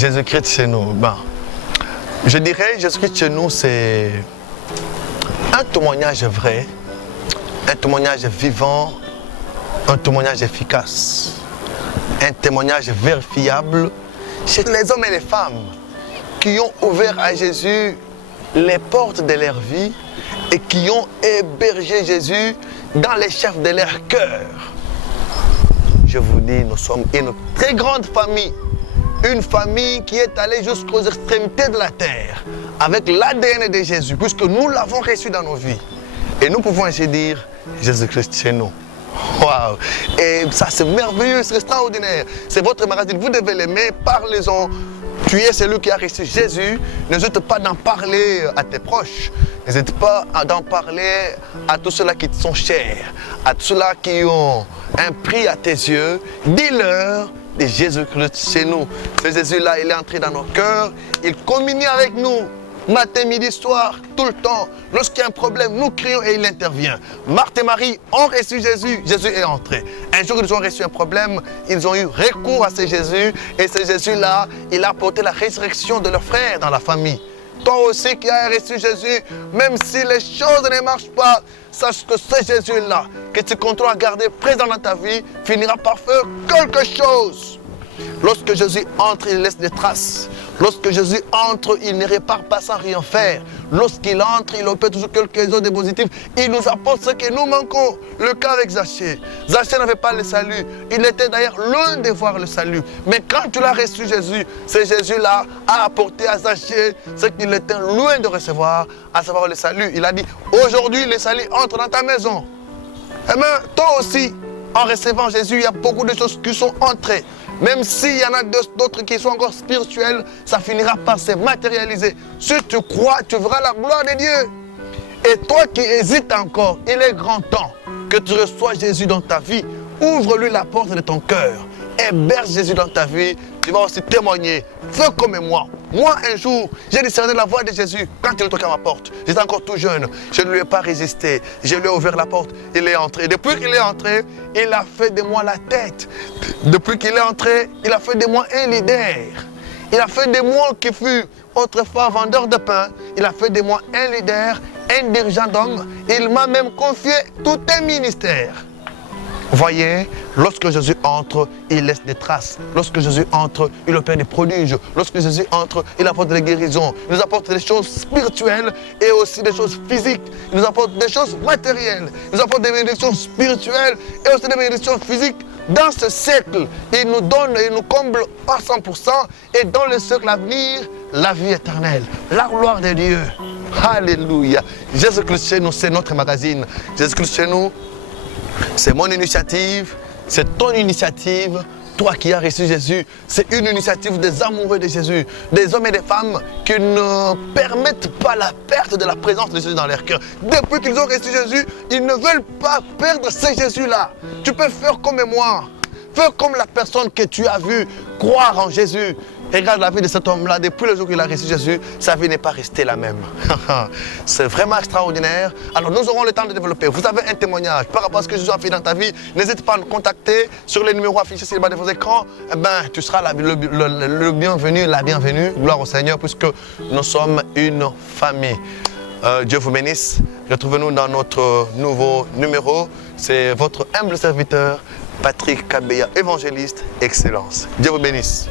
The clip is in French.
Jésus-Christ chez nous. Ben, je dirais Jésus-Christ chez nous, c'est un témoignage vrai, un témoignage vivant, un témoignage efficace, un témoignage vérifiable chez les hommes et les femmes qui ont ouvert à Jésus les portes de leur vie et qui ont hébergé Jésus dans les chefs de leur cœur. Je vous dis, nous sommes une très grande famille, une famille qui est allée jusqu'aux extrémités de la terre avec l'ADN de Jésus, puisque nous l'avons reçu dans nos vies. Et nous pouvons ainsi dire Jésus-Christ chez nous. Waouh! Et ça, c'est merveilleux, c'est extraordinaire. C'est votre magazine, vous devez l'aimer, parlez-en. Tu es celui qui a reçu Jésus. N'hésite pas d'en parler à tes proches. N'hésite pas d'en parler à tous ceux-là qui te sont chers, à tous ceux-là qui ont un prix à tes yeux. Dis-leur de Jésus-Christ chez nous. Ce Jésus-là, il est entré dans nos cœurs. Il communie avec nous. Matin, midi, soir, tout le temps. Lorsqu'il y a un problème, nous crions et il intervient. Marthe et Marie ont reçu Jésus, Jésus est entré. Un jour, ils ont reçu un problème, ils ont eu recours à ce Jésus. Et ce Jésus-là, il a apporté la résurrection de leurs frères dans la famille. Toi aussi qui as reçu Jésus, même si les choses ne marchent pas, sache que ce Jésus-là, que tu continues à garder présent dans ta vie, finira par faire quelque chose. Lorsque Jésus entre, il laisse des traces. Lorsque Jésus entre, il ne répare pas sans rien faire. Lorsqu'il entre, il opère toujours quelque chose de positif. Il nous apporte ce que nous manquons. Le cas avec Zachée. Zachée n'avait pas le salut. Il était d'ailleurs loin de voir le salut. Mais quand tu l'as reçu Jésus, ce Jésus-là a apporté à Zachée ce qu'il était loin de recevoir, à savoir le salut. Il a dit, aujourd'hui le salut entre dans ta maison. Eh bien, toi aussi, en recevant Jésus, il y a beaucoup de choses qui sont entrées. Même s'il y en a d'autres qui sont encore spirituelles, ça finira par se matérialiser. Si tu crois, tu verras la gloire de Dieu. Et toi qui hésites encore, il est grand temps que tu reçois Jésus dans ta vie. Ouvre-lui la porte de ton cœur. Héberge Jésus dans ta vie. Tu vas aussi témoigner. Fais comme moi. Moi, un jour, j'ai discerné la voix de Jésus quand il est toqué à ma porte. J'étais encore tout jeune. Je ne lui ai pas résisté. Je lui ai ouvert la porte. Il est entré. Depuis qu'il est entré, il a fait de moi la tête. Depuis qu'il est entré, il a fait de moi un leader. Il a fait de moi qui fut autrefois vendeur de pain. Il a fait de moi un leader, un dirigeant d'homme. Il m'a même confié tout un ministère. Voyez, lorsque Jésus entre, il laisse des traces. Lorsque Jésus entre, il opère des prodiges. Lorsque Jésus entre, il apporte des guérisons. Il nous apporte des choses spirituelles et aussi des choses physiques. Il nous apporte des choses matérielles. Il nous apporte des bénédictions spirituelles et aussi des bénédictions physiques. Dans ce siècle, il nous donne et nous comble à 100%. Et dans le siècle à venir, la vie éternelle, la gloire de Dieu. Alléluia. Jésus-Christ chez nous, c'est notre magazine. Jésus-Christ chez nous, c'est mon initiative, c'est ton initiative. Toi qui as reçu Jésus, c'est une initiative des amoureux de Jésus, des hommes et des femmes qui ne permettent pas la perte de la présence de Jésus dans leur cœur. Depuis qu'ils ont reçu Jésus, ils ne veulent pas perdre ce Jésus-là. Tu peux faire comme moi, faire comme la personne que tu as vue, croire en Jésus. Regarde la vie de cet homme-là, depuis le jour qu'il a reçu Jésus, sa vie n'est pas restée la même. C'est vraiment extraordinaire. Alors nous aurons le temps de développer. Vous avez un témoignage par rapport à ce que Jésus a fait dans ta vie. N'hésite pas à nous contacter sur les numéros affichés sur le bas de vos écrans. Eh ben, tu seras le bienvenu, la bienvenue. Gloire au Seigneur, puisque nous sommes une famille. Dieu vous bénisse. Retrouvez-nous dans notre nouveau numéro. C'est votre humble serviteur, Patrick Kabeya, évangéliste, excellence. Dieu vous bénisse.